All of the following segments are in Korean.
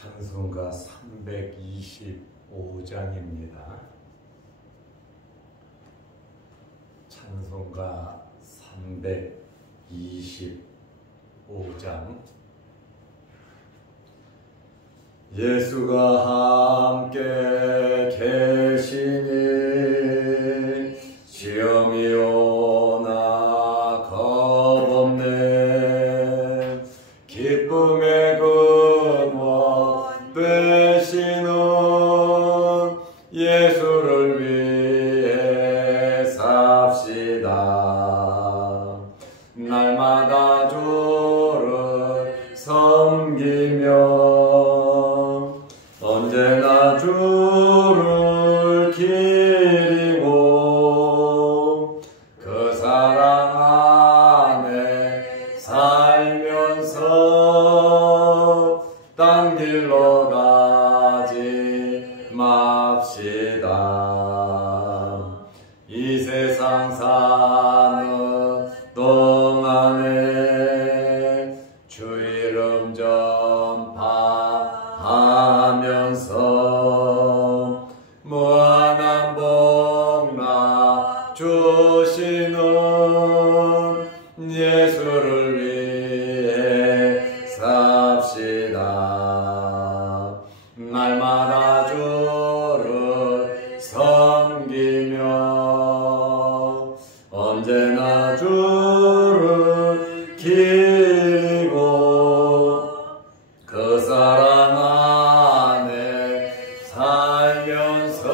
찬송가 325장입니다. 찬송가 325장. 예수가 함께 계시니 시험이 오나 겁없네. 기쁨의 근원 되시는 예수를 위해 삽시다. 날마다 주를 섬기며 언제나 주를 기리고 그 사랑 안에 살면서 딴 길로 가지 맙시다. 이 세상 사는 동안에 주 이름 전파하면서 무한한 복나 주시는 예수를 위해 삽시다. 날마다 주를 섬기며 언제나 주를 기리고 그 사랑 안에 살면서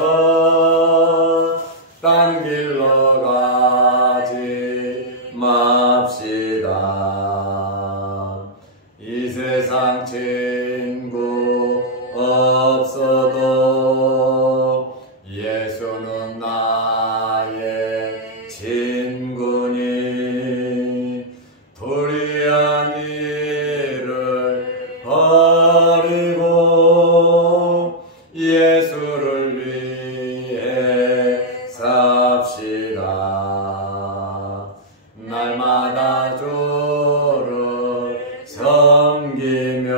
딴 길로 가지 맙시다. 이 세상 친구 없어도 예수는 나의 친구니 불의한 일을 버리고 예수를 위해 삽시다. 날마다 주를 섬기며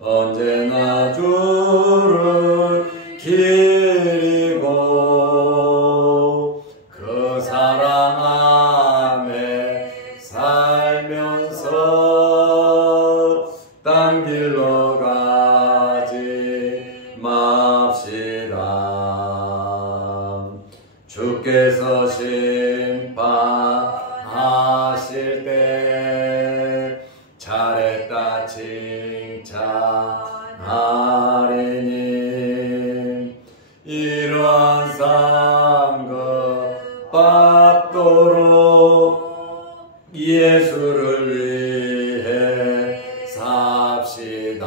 언제나 주를 기리고 그 사랑 안에 살면서 딴 길로 가지 맙시다. 주께서 심판하실 때 잘했다 칭찬하리니 이러한 상급 받도록 예수를 위해 삽시다.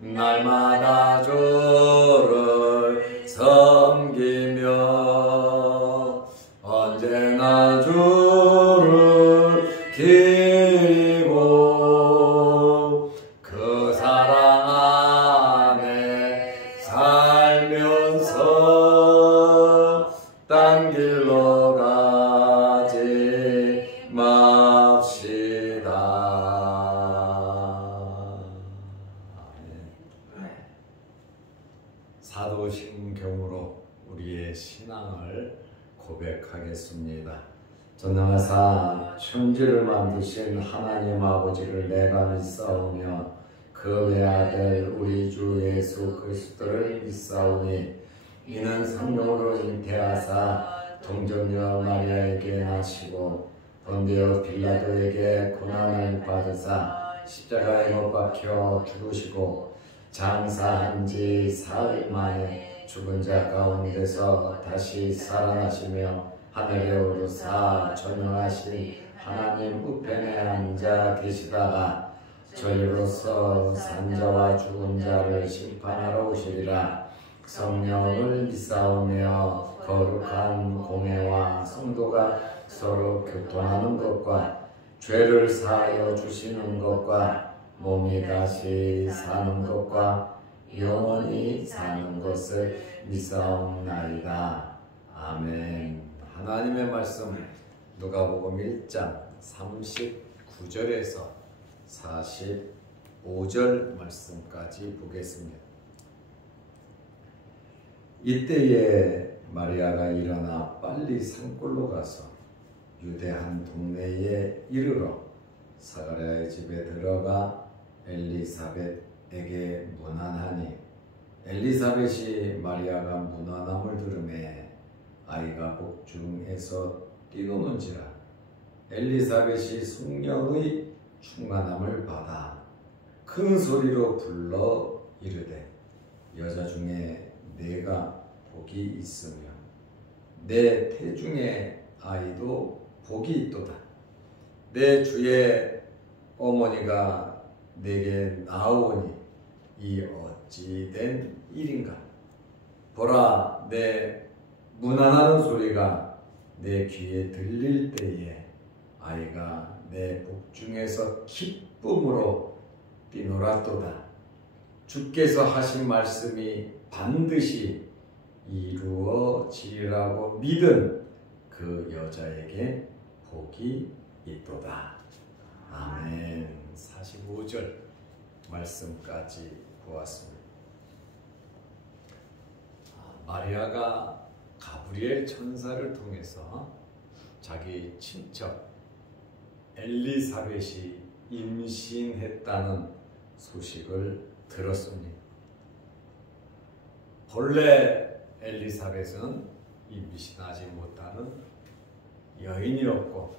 날마다 주를 섬기며 언제나 주를 기리고 그 사랑 안에 살면서 딴 길로 가지 맙시다. 사도신경으로 우리의 신앙을 고백하겠습니다. 전능하사 천지를 만드신 하나님 아버지를 내가 믿사오며 그 외아들 우리 주 예수 그리스도를 믿사오니 이는 성령으로 잉태하사 동정녀 마리아에게 나시고 본디오 빌라도에게 고난을 받으사 십자가에 못 박혀 죽으시고 장사한 지 사흘 만에 죽은 자 가운데서 다시 살아나시며 하늘에 오르사 전능하신 하나님 우편에 앉아 계시다가 저희로서 산자와 죽은 자를 심판하러 오시리라. 성령을 믿사오며 거룩한 공회와 성도가 서로 교통하는 것과 죄를 사하여 주시는 것과 몸이 다시 사는 것과 영원히 사는 것을 믿사옵나이다. 아멘. 하나님의 말씀 누가복음 1장 39절에서 45절 말씀까지 보겠습니다. 이때에 마리아가 일어나 빨리 산골로 가서 유대 한 동네에 이르러 사가랴의 집에 들어가 엘리사벳에게 문안하니 엘리사벳이 마리아가 문안함을 들으매 아이가 복중에서 뛰노는지라 엘리사벳이 성령의 충만함을 받아 큰 소리로 불러 이르되 여자 중에 내가 복이 있으며 내 태중의 아이도 복이 있도다. 내 주의 어머니가 내게 나오니 이 어찌 된 일인가. 보라, 내 문안하는 소리가 내 귀에 들릴 때에 아이가 내 복중에서 기쁨으로 뛰놀았도다. 주께서 하신 말씀이 반드시 이루어지리라고 믿은 그 여자에게 복이 있도다. 아멘. 45절 말씀까지 보았습니다. 마리아가 가브리엘 천사를 통해서 자기 친척 엘리사벳이 임신했다는 소식을 들었습니다. 본래 엘리사벳은 임신하지 못하는 여인이었고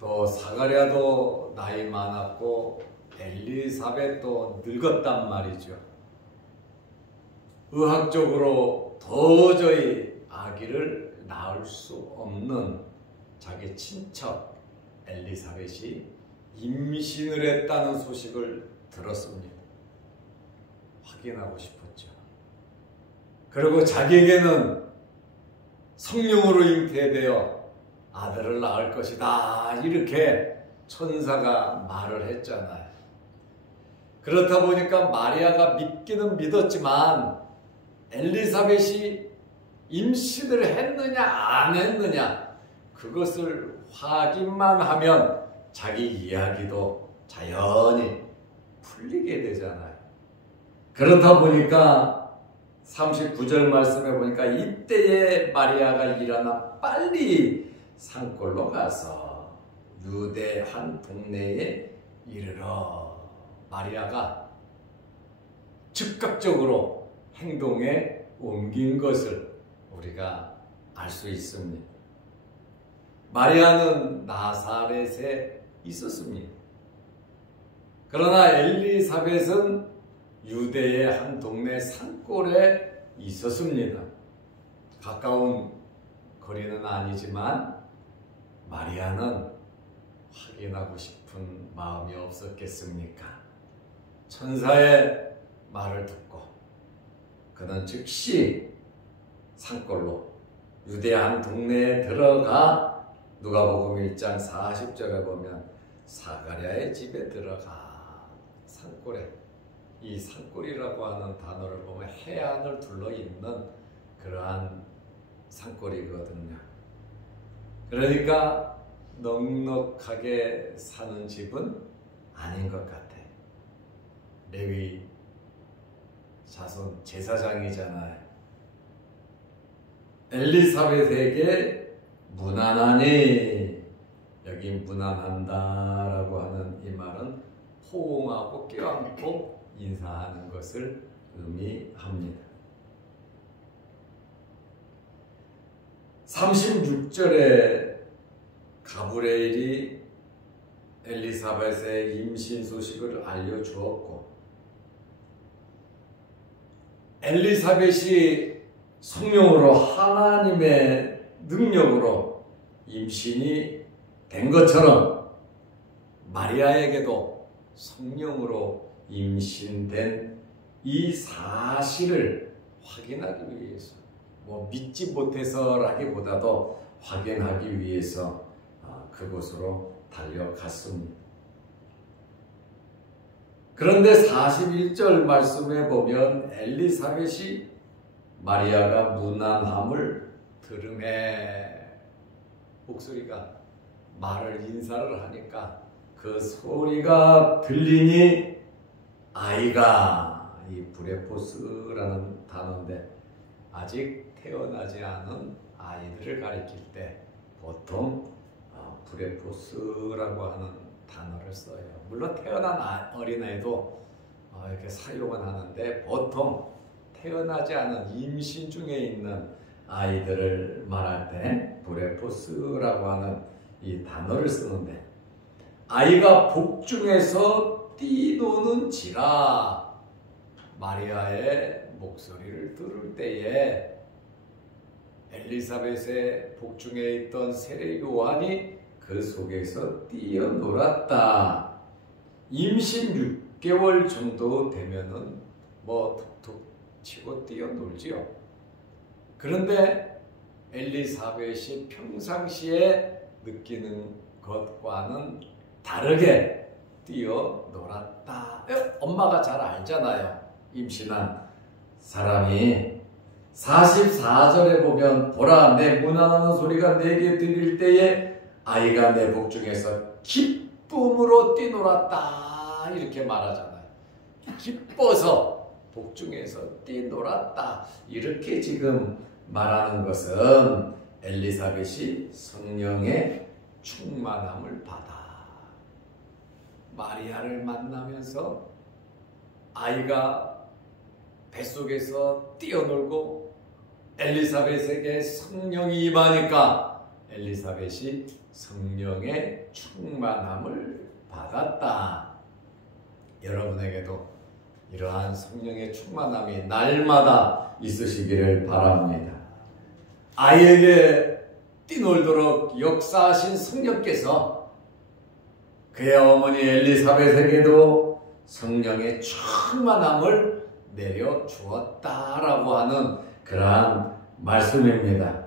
또 사가랴도 나이 많았고 엘리사벳도 늙었단 말이죠. 의학적으로 도저히 아기를 낳을 수 없는 자기 친척 엘리사벳이 임신을 했다는 소식을 들었습니다. 확인하고 싶었죠. 그리고 자기에게는 성령으로 잉태되어 아들을 낳을 것이다. 이렇게 천사가 말을 했잖아요. 그렇다 보니까 마리아가 믿기는 믿었지만 엘리사벳이 임신을 했느냐 안 했느냐 그것을 확인만 하면 자기 이야기도 자연히 풀리게 되잖아요. 그렇다 보니까 39절 말씀에 보니까 이때에 마리아가 일어나 빨리 산골로 가서 유대 한 동네에 이르러 마리아가 즉각적으로 행동에 옮긴 것을 우리가 알 수 있습니다. 마리아는 나사렛에 있었습니다. 그러나 엘리사벳은 유대의 한 동네 산골에 있었습니다. 가까운 거리는 아니지만 마리아는 확인하고 싶은 마음이 없었겠습니까? 천사의 말을 듣고 그는 즉시 산골로 유대 한 동네에 들어가 누가복음 1장 40절에 보면 사가랴의 집에 들어가 산골에 이 산골이라고 하는 단어를 보면 해안을 둘러 있는 그러한 산골이거든요. 그러니까 넉넉하게 사는 집은 아닌 것 같아. 레위 자손 제사장이잖아요. 엘리사벳에게 문안하니 여기 문안한다라고 하는 이 말은 호응하고 껴안고 인사하는 것을 의미합니다. 36절에 가브리엘이 엘리사벳의 임신 소식을 알려주었고 엘리사벳이 성령으로 하나님의 능력으로 임신이 된 것처럼 마리아에게도 성령으로 임신된 이 사실을 확인하기 위해서 믿지 못해서라기보다도 확인하기 위해서 그곳으로 달려갔습니다. 그런데 41절 말씀에 보면 엘리사벳이 마리아가 문안함을 들음에 목소리가 말을 인사를 하니까 그 소리가 들리니 아이가, 이 브레포스라는 단어인데 아직 태어나지 않은 아이들을 가리킬 때 보통 브레포스라고 하는 단어를 써요. 물론 태어난 어린애도 이렇게 사용은 하는데 보통 태어나지 않은 임신 중에 있는 아이들을 말할 때 브레포스라고 하는 이 단어를 쓰는데, 아이가 복중에서 뛰노는지라 마리아의 목소리를 들을 때에 엘리사벳의 복중에 있던 세례 요한이 그 속에서 뛰어놀았다. 임신 6개월 정도 되면은 뭐 툭툭 치고 뛰어놀지요. 그런데 엘리사벳이 평상시에 느끼는 것과는 다르게 뛰어놀았다. 엄마가 잘 알잖아요. 임신한 사람이 44절에 보면 보라 내 문안하는 소리가 내게 들릴 때에 아이가 내 복중에서 기쁨으로 뛰놀았다 이렇게 말하잖아요. 기뻐서 복중에서 뛰놀았다 이렇게 지금 말하는 것은 엘리사벳이 성령의 충만함을 받아 마리아를 만나면서 아이가 뱃속에서 뛰어놀고 엘리사벳에게 성령이 임하니까 엘리사벳이 성령의 충만함을 받았다. 여러분에게도 이러한 성령의 충만함이 날마다 있으시기를 바랍니다. 아이에게 뛰놀도록 역사하신 성령께서 그의 어머니 엘리사벳에게도 성령의 충만함을 내려주었다라고 하는 그러한 말씀입니다.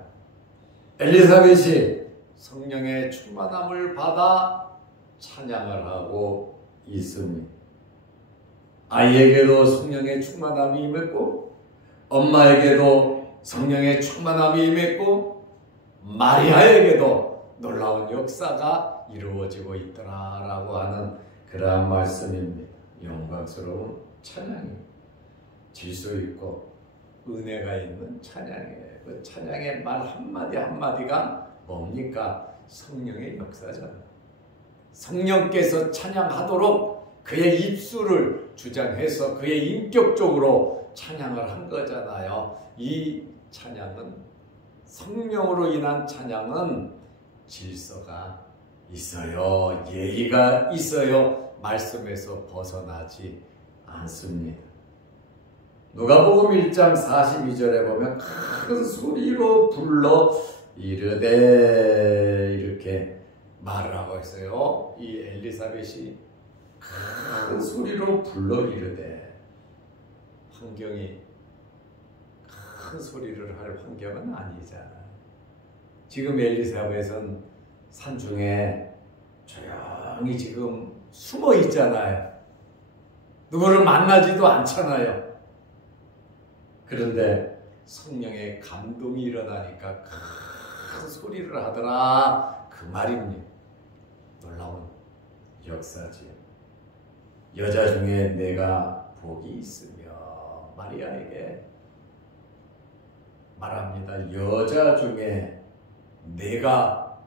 엘리사벳이 성령의 충만함을 받아 찬양을 하고 있습니다. 아이에게도 성령의 충만함이 임했고 엄마에게도 성령의 충만함이 임했고 마리아에게도 놀라운 역사가 이루어지고 있더라라고 하는 그러한 말씀입니다. 영광스러운 찬양입니다. 질서 있고 은혜가 있는 찬양이에요. 그 찬양의 말 한마디 한마디가 뭡니까? 성령의 역사잖아요. 성령께서 찬양하도록 그의 입술을 주장해서 그의 인격적으로 찬양을 한 거잖아요. 이 찬양은 성령으로 인한 찬양은 질서가 있어요. 예의가 있어요. 말씀에서 벗어나지 않습니다. 누가복음 1장 42절에 보면 큰 소리로 불러 이르되 이렇게 말을 하고 있어요. 이 엘리사벳이 큰 소리로 불러 이르되, 환경이 큰 소리를 할 환경은 아니잖아요. 지금 엘리사벳은 산중에 조용히 지금 숨어 있잖아요. 누구를 만나지도 않잖아요. 그런데 성령의 감동이 일어나니까 큰 소리를 하더라 그 말입니다. 놀라운 역사지요. 여자 중에 내가 복이 있으며 마리아에게 말합니다. 여자 중에 내가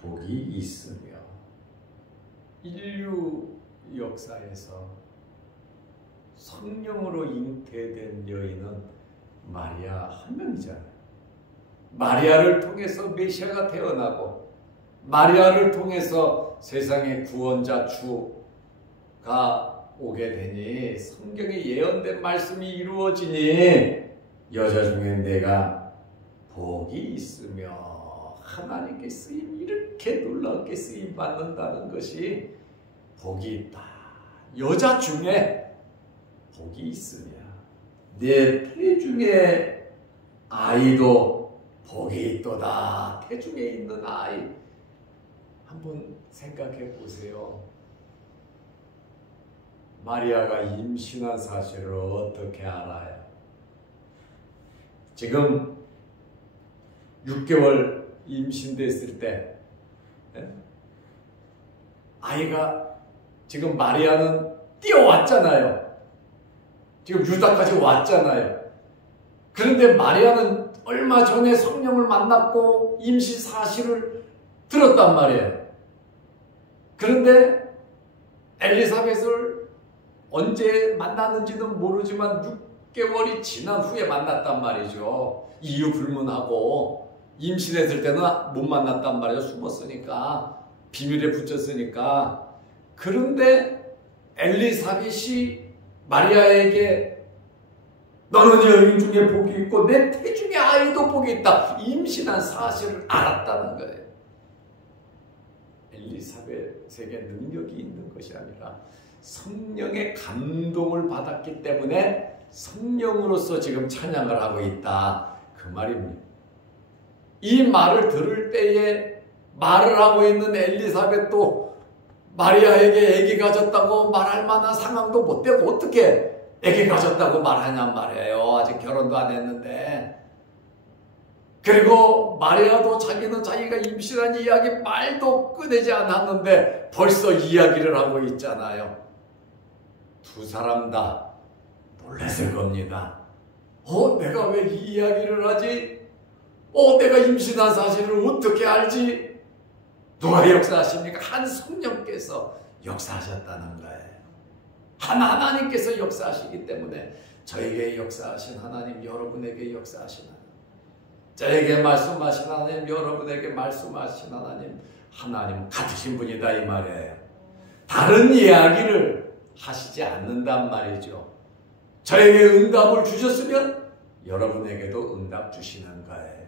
복이 있으며. 인류 역사에서 성령으로 잉태된 여인은 마리아 한 명이잖아요. 마리아를 통해서 메시아가 태어나고 마리아를 통해서 세상의 구원자 주가 오게 되니 성경에 예언된 말씀이 이루어지니 여자 중에 내가 복이 있으며 하나님께 쓰임 이렇게 놀랍게 쓰임 받는다는 것이 복이 있다. 여자 중에 복이 있으며 내 태중에 아이도 복이 있도다. 태중에 있는 아이 한번 생각해 보세요. 마리아가 임신한 사실을 어떻게 알아요? 지금 6개월 임신됐을 때 아이가 지금 마리아는 뛰어왔잖아요. 지금 유다까지 왔잖아요. 그런데 마리아는 얼마 전에 성령을 만났고 임시 사실을 들었단 말이에요. 그런데 엘리사벳을 언제 만났는지는 모르지만 6개월이 지난 후에 만났단 말이죠. 이유 불문하고 임신했을 때는 못 만났단 말이에요. 숨었으니까, 비밀에 붙였으니까. 그런데 엘리사벳이 마리아에게 너는 여인 중에 복이 있고 내 태중에 아이도 복이 있다, 임신한 사실을 알았다는 거예요. 엘리사벳에게 능력이 있는 것이 아니라 성령의 감동을 받았기 때문에 성령으로서 지금 찬양을 하고 있다, 그 말입니다. 이 말을 들을 때에 말을 하고 있는 엘리사벳도 마리아에게 아기 가졌다고 말할 만한 상황도 못 되고 어떻게 아기 가졌다고 말하냔 말이에요. 아직 결혼도 안 했는데. 그리고 마리아도 자기는 자기가 임신한 이야기 말도 꺼내지 않았는데 벌써 이야기를 하고 있잖아요. 두 사람 다 놀랐을 겁니다. 내가 왜 이 이야기를 하지? 내가 임신한 사실을 어떻게 알지? 누가 역사하십니까? 한 성령께서 역사하셨다는 거예요. 한 하나님께서 역사하시기 때문에 저에게 역사하신 하나님, 여러분에게 역사하신 하나님, 저에게 말씀하신 하나님, 여러분에게 말씀하신 하나님, 하나님 같으신 분이다 이 말이에요. 다른 이야기를 하시지 않는단 말이죠. 저에게 응답을 주셨으면 여러분에게도 응답 주시는 거예요.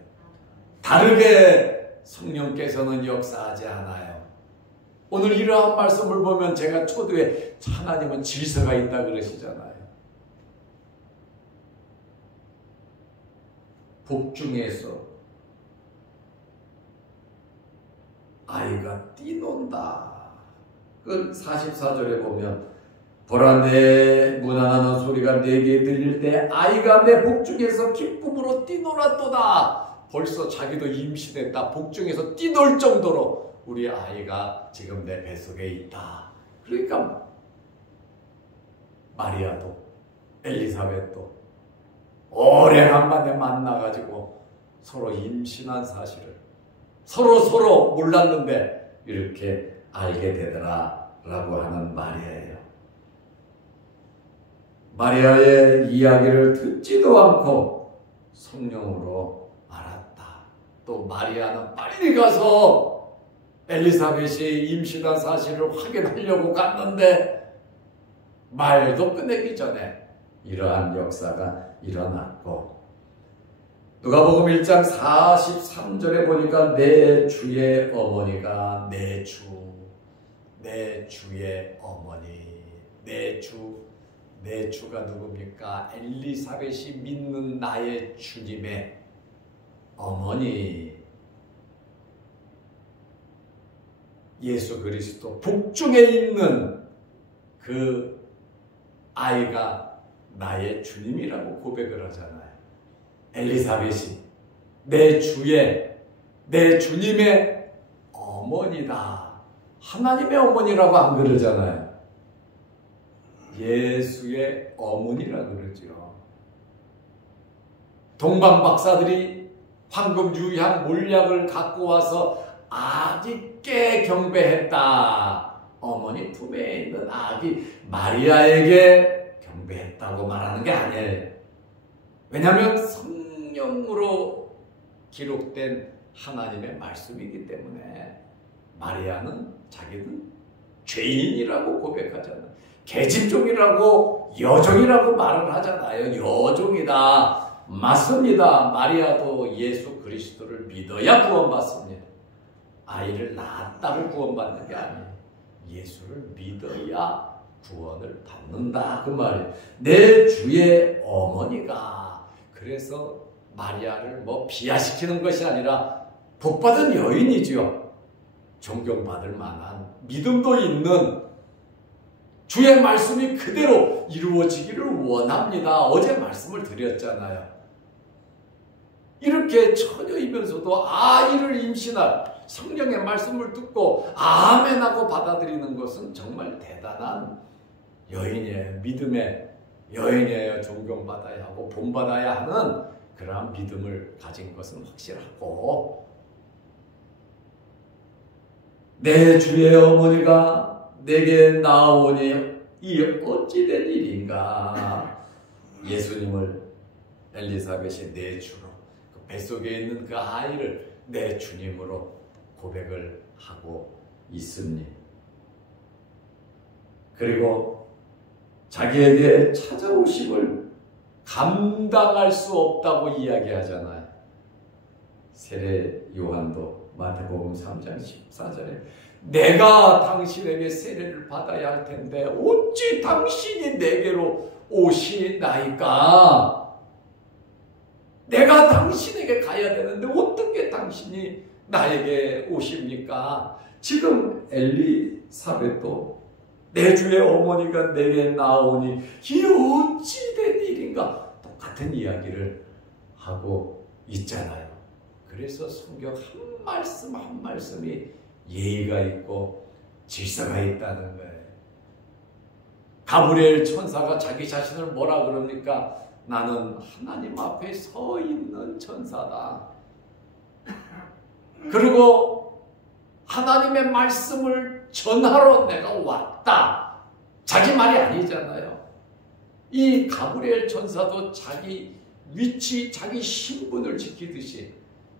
다르게 성령께서는 역사하지 않아요. 오늘 이러한 말씀을 보면 제가 초두에 하나님은 질서가 있다 그러시잖아요. 복중에서 아이가 뛰논다. 그 44절에 보면 보라 내 문안하는 소리가 내게 들릴 때 아이가 내 복중에서 기쁨으로 뛰놀았도다. 벌써 자기도 임신했다. 복중에서 뛰놀 정도로 우리 아이가 지금 내 뱃속에 있다. 그러니까 마리아도 엘리사벳도 오래간만에 만나가지고 서로 임신한 사실을 서로 몰랐는데 이렇게 알게 되더라 라고 하는 말이에요. 마리아의 이야기를 듣지도 않고 성령으로 알았다. 또 마리아는 빨리 가서 엘리사벳이 임신한 사실을 확인하려고 갔는데 말도 끝내기 전에 이러한 역사가 일어났고, 누가복음 1장 43절에 보니까 내 주의 어머니가 내 주의 어머니, 내 주가 누굽니까? 엘리사벳이 믿는 나의 주님의 어머니, 예수 그리스도 복중에 있는 그 아이가 나의 주님이라고 고백을 하잖아요. 엘리사벳이 내 주님의 어머니다. 하나님의 어머니라고 안 그러잖아요. 예수의 어머니라 그러죠. 동방 박사들이 황금 유향 몰약을 갖고 와서 아기께 경배했다. 어머니 품에 있는 아기 마리아에게 경배했다고 말하는 게 아니에요. 왜냐하면 성령으로 기록된 하나님의 말씀이기 때문에 마리아는 자기는 죄인이라고 고백하잖아요. 계집종이라고, 여종이라고 말을 하잖아요. 여종이다. 맞습니다. 마리아도 예수 그리스도를 믿어야 구원받습니다. 아이를 낳았다를 구원받는 게 아니에요. 예수를 믿어야 구원을 받는다 그 말이에요. 내 주의 어머니가. 그래서 마리아를 비하시키는 것이 아니라 복받은 여인이지요. 존경받을 만한 믿음도 있는, 주의 말씀이 그대로 이루어지기를 원합니다. 어제 말씀을 드렸잖아요. 이렇게 이렇게 처녀이면서도 아이를 임신할 성령의 말씀을 듣고 아멘하고 받아들이는 것은 정말 대단한 여인이에요. 믿음의 여인이에요. 존경받아야 하고 본받아야 하는 그러한 믿음을 가진 것은 확실하고, 내 주의 어머니가 내게 나오니 이 어찌된 일인가. 예수님을 엘리사벳이 내 주로, 그 뱃속에 있는 그 아이를 내 주님으로 고백을 하고 있습니다. 그리고 자기에게 찾아오심을 감당할 수 없다고 이야기하잖아요. 세례 요한도 마태복음 3장 14절에 내가 당신에게 세례를 받아야 할 텐데 어찌 당신이 내게로 오시나이까. 내가 당신에게 가야 되는데 어떻게 당신이 나에게 오십니까? 지금 엘리사벳도 내 주의 어머니가 내게 나오니 이 어찌 된 일인가, 똑같은 이야기를 하고 있잖아요. 그래서 성경 한 말씀 한 말씀이 예의가 있고 질서가 있다는 거예요. 가브리엘 천사가 자기 자신을 뭐라 그럽니까? 나는 하나님 앞에 서 있는 천사다. 그리고 하나님의 말씀을 전하러 내가 왔다. 자기 말이 아니잖아요. 이 가브리엘 천사도 자기 위치, 자기 신분을 지키듯이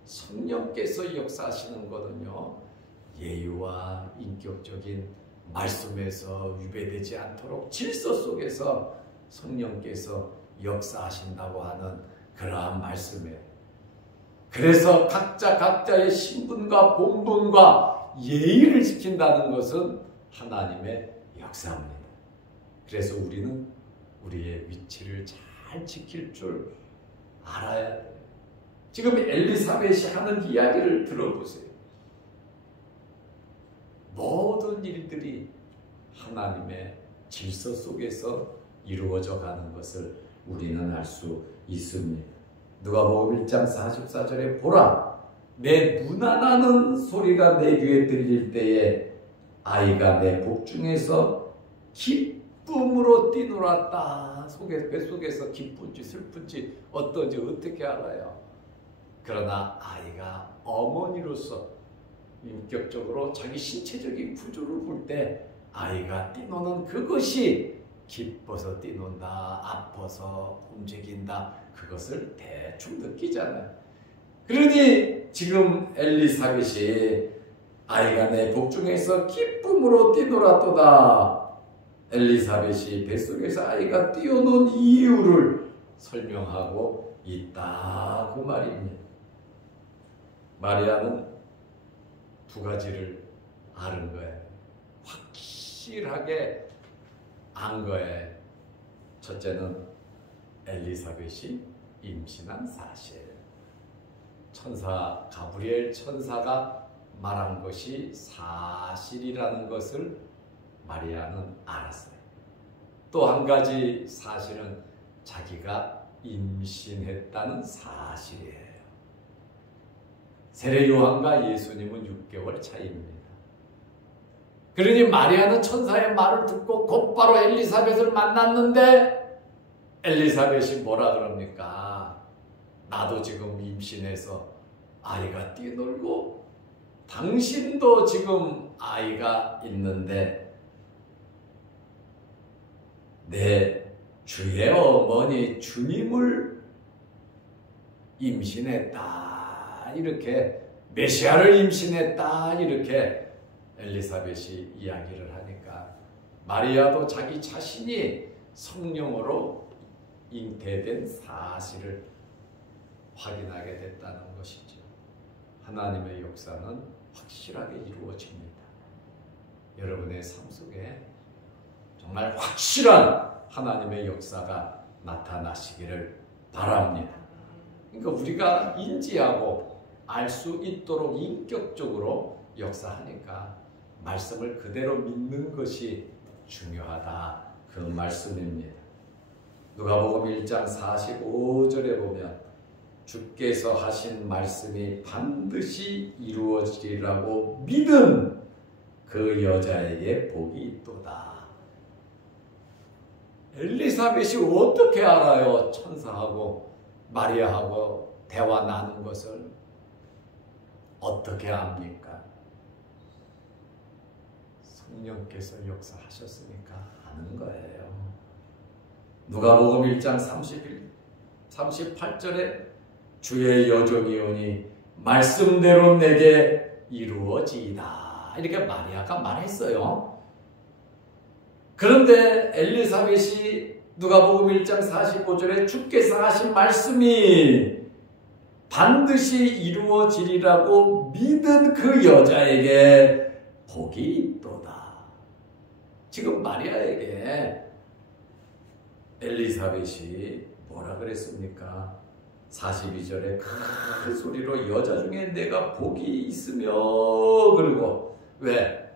성령께서 역사하시는 거거든요. 예의와 인격적인 말씀에서 위배되지 않도록 질서 속에서 성령께서 역사하신다고 하는 그러한 말씀이에요. 그래서 각자의 신분과 본분과 예의를 지킨다는 것은 하나님의 역사입니다. 그래서 우리는 우리의 위치를 잘 지킬 줄 알아야 돼요. 지금 엘리사벳이 하는 이야기를 들어보세요. 모든 일들이 하나님의 질서 속에서 이루어져 가는 것을 우리는 알 수 있습니다. 누가복음 1장 44절에 보라, 내 문안하는 소리가 내 귀에 들릴 때에 아이가 내 복중에서 기쁨으로 뛰놀았다. 뱃속에서 기쁜지 슬픈지 어떤지 어떻게 알아요? 그러나 아이가 어머니로서 인격적으로 자기 신체적인 구조를 볼 때 아이가 뛰노는 그것이 기뻐서 뛰논다, 아파서 움직인다, 그것을 대충 느끼잖아요. 그러니 지금 엘리사벳이 아이가 내 복중에서 기쁨으로 뛰놀았도다. 엘리사벳이 뱃속에서 아이가 뛰어논 이유를 설명하고 있다, 그 말입니다. 마리아는 두 가지를 아는 거예요. 확실하게 안 거예요. 첫째는 엘리사벳이 임신한 사실. 천사 가브리엘 천사가 말한 것이 사실이라는 것을 마리아는 알았어요. 또 한 가지 사실은 자기가 임신했다는 사실이에요. 세례 요한과 예수님은 6개월 차이입니다. 그러니 마리아는 천사의 말을 듣고 곧바로 엘리사벳을 만났는데 엘리사벳이 뭐라 그럽니까? 나도 지금 임신해서 아이가 뛰놀고 당신도 지금 아이가 있는데 내 주의 어머니 주님을 임신했다. 이렇게 메시아를 임신했다. 이렇게 엘리사벳이 이야기를 하니까 마리아도 자기 자신이 성령으로 잉태된 사실을 확인하게 됐다는 것이죠. 하나님의 역사는 확실하게 이루어집니다. 여러분의 삶 속에 정말 확실한 하나님의 역사가 나타나시기를 바랍니다. 그러니까 우리가 인지하고 알 수 있도록 인격적으로 역사하니까 말씀을 그대로 믿는 것이 중요하다, 그 말씀입니다. 누가복음 1장 45절에 보면 주께서 하신 말씀이 반드시 이루어지리라고 믿은 그 여자에게 복이 있도다. 엘리사벳이 어떻게 알아요? 천사하고 마리아하고 대화 나눈 것을 어떻게 압니까? 성령께서 역사하셨으니까 아는 거예요. 누가복음 1장 38절에 주의 여종이 오니 말씀대로 내게 이루어지이다. 이렇게 마리아가 말했어요. 그런데 엘리사벳이 누가복음 1장 45절에 주께서 하신 말씀이 반드시 이루어지리라고 믿은 그 여자에게 복이 있도다. 지금 마리아에게 엘리사벳이 뭐라 그랬습니까? 42절에 큰 소리로 여자 중에 내가 복이 있으며, 그리고 왜?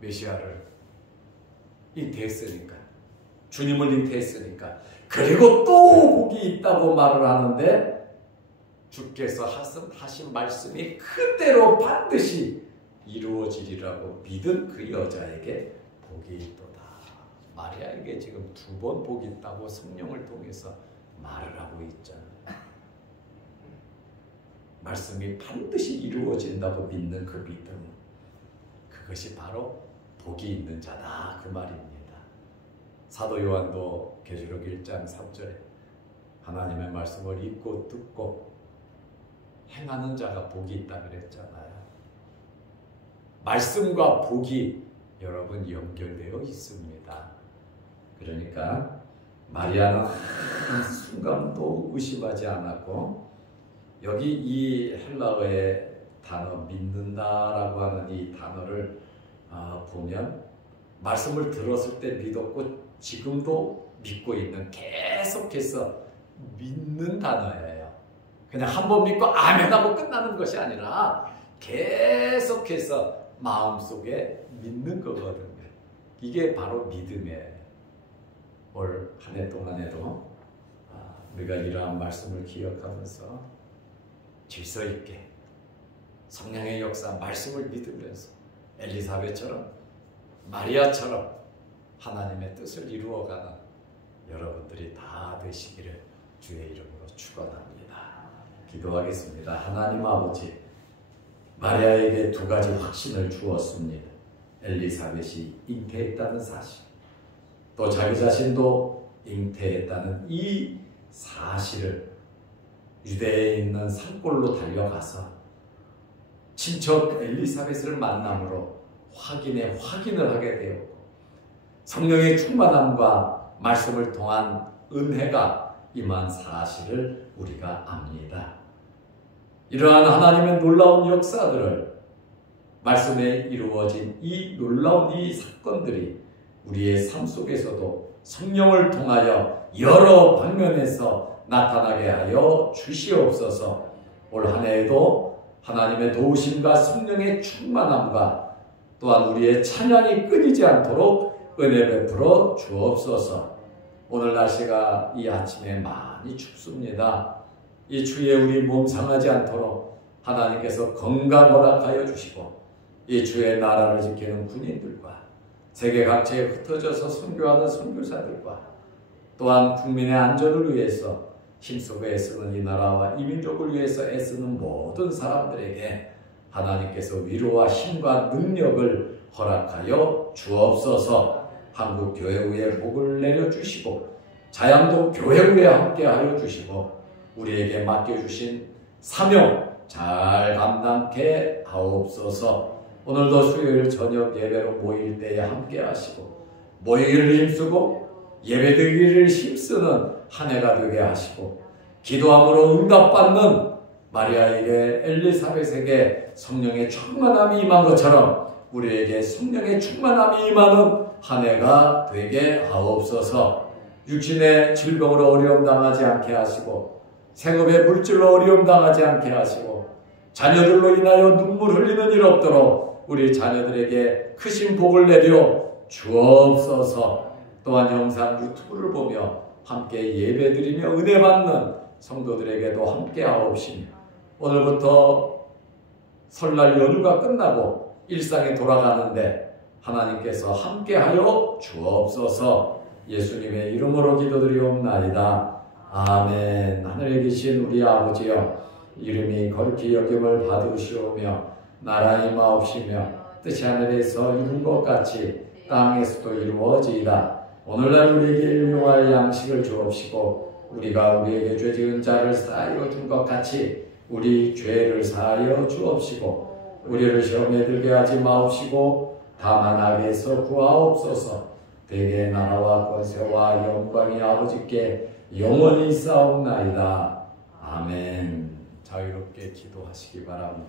메시아를 잉태했으니까, 주님을 잉태했으니까, 그리고 또 복이 있다고 말을 하는데 주께서 하신 말씀이 그대로 반드시 이루어지리라고 믿은 그 여자에게 복이 있도다. 마리아에게 지금 2번 복이 있다고 성령을 통해서 말을 하고 있잖아요. 말씀이 반드시 이루어진다고 믿는 그 믿음, 그것이 바로 복이 있는 자다, 그 말입니다. 사도 요한도 계시록 1장 3절에 하나님의 말씀을 읽고 듣고 행하는 자가 복이 있다 그랬잖아요. 말씀과 복이 여러분 연결되어 있습니다. 그러니까 마리아는 한순간도 의심하지 않았고, 여기 이 헬라어의 단어 믿는다라고 하는 이 단어를 보면 말씀을 들었을 때 믿었고 지금도 믿고 있는, 계속해서 믿는 단어예요. 그냥 한 번 믿고 아멘 하고 끝나는 것이 아니라 계속해서 마음속에 믿는 거거든요. 이게 바로 믿음이에요. 올 한 해 동안에도 우리가 이러한 말씀을 기억하면서 질서 있게 성령의 역사, 말씀을 믿으면서 엘리사벳처럼 마리아처럼 하나님의 뜻을 이루어가는 여러분들이 다 되시기를 주의 이름으로 축원합니다. 기도하겠습니다. 하나님 아버지, 마리아에게 2가지 확신을 주었습니다. 엘리사벳이 잉태했다는 사실, 또 자기 자신도 잉태했다는 이 사실을 유대에 있는 산골로 달려가서 친척 엘리사벳을 만남으로 확인을 하게 되었고, 성령의 충만함과 말씀을 통한 은혜가 임한 사실을 우리가 압니다. 이러한 하나님의 놀라운 역사들을, 말씀에 이루어진 이 놀라운 이 사건들이 우리의 삶 속에서도 성령을 통하여 여러 방면에서 나타나게 하여 주시옵소서. 올 한 해에도 하나님의 도우심과 성령의 충만함과 또한 우리의 찬양이 끊이지 않도록 은혜 베풀어 주옵소서. 오늘 날씨가 이 아침에 많이 춥습니다. 이 추위에 우리 몸 상하지 않도록 하나님께서 건강 허락하여 주시고, 이 주의 나라를 지키는 군인들과 세계 각지에 흩어져서 선교하는 선교사들과 또한 국민의 안전을 위해서 힘쓰고 애쓰는 이 나라와 이 민족을 위해서 애쓰는 모든 사람들에게 하나님께서 위로와 힘과 능력을 허락하여 주옵소서. 한국 교회의 복을 내려주시고 자양동 교회에 함께하여 주시고 우리에게 맡겨주신 사명 잘 감당케 하옵소서. 오늘도 수요일 저녁 예배로 모일 때에 함께하시고 모이기를 힘쓰고 예배드리기를 힘쓰는 한 해가 되게 하시고, 기도함으로 응답받는 마리아에게 엘리사벳에게 성령의 충만함이 임한 것처럼 우리에게 성령의 충만함이 임하는 한 해가 되게 하옵소서. 육신의 질병으로 어려움 당하지 않게 하시고 생업의 물질로 어려움 당하지 않게 하시고 자녀들로 인하여 눈물 흘리는 일 없도록 우리 자녀들에게 크신 복을 내려 주옵소서. 또한 영상 유튜브를 보며 함께 예배드리며 은혜 받는 성도들에게도 함께 하옵시며 오늘부터 설날 연휴가 끝나고 일상에 돌아가는데 하나님께서 함께하여 주옵소서. 예수님의 이름으로 기도드리옵나이다. 아멘. 하늘에 계신 우리 아버지여, 이름이 거룩히 여김을 받으시오며 나라 임하옵시며 뜻이 하늘에서 이룬 것 같이 땅에서도 이루어지이다. 오늘날 우리에게 일용할 양식을 주옵시고 우리가 우리에게 죄 지은 자를 사하여 준 것 같이 우리 죄를 사하여 주옵시고 우리를 시험에 들게 하지 마옵시고 다만 악에서 구하옵소서. 대개 나라와 권세와 영광이 아버지께 영원히 있사옵나이다. 아멘. 자유롭게 기도하시기 바랍니다.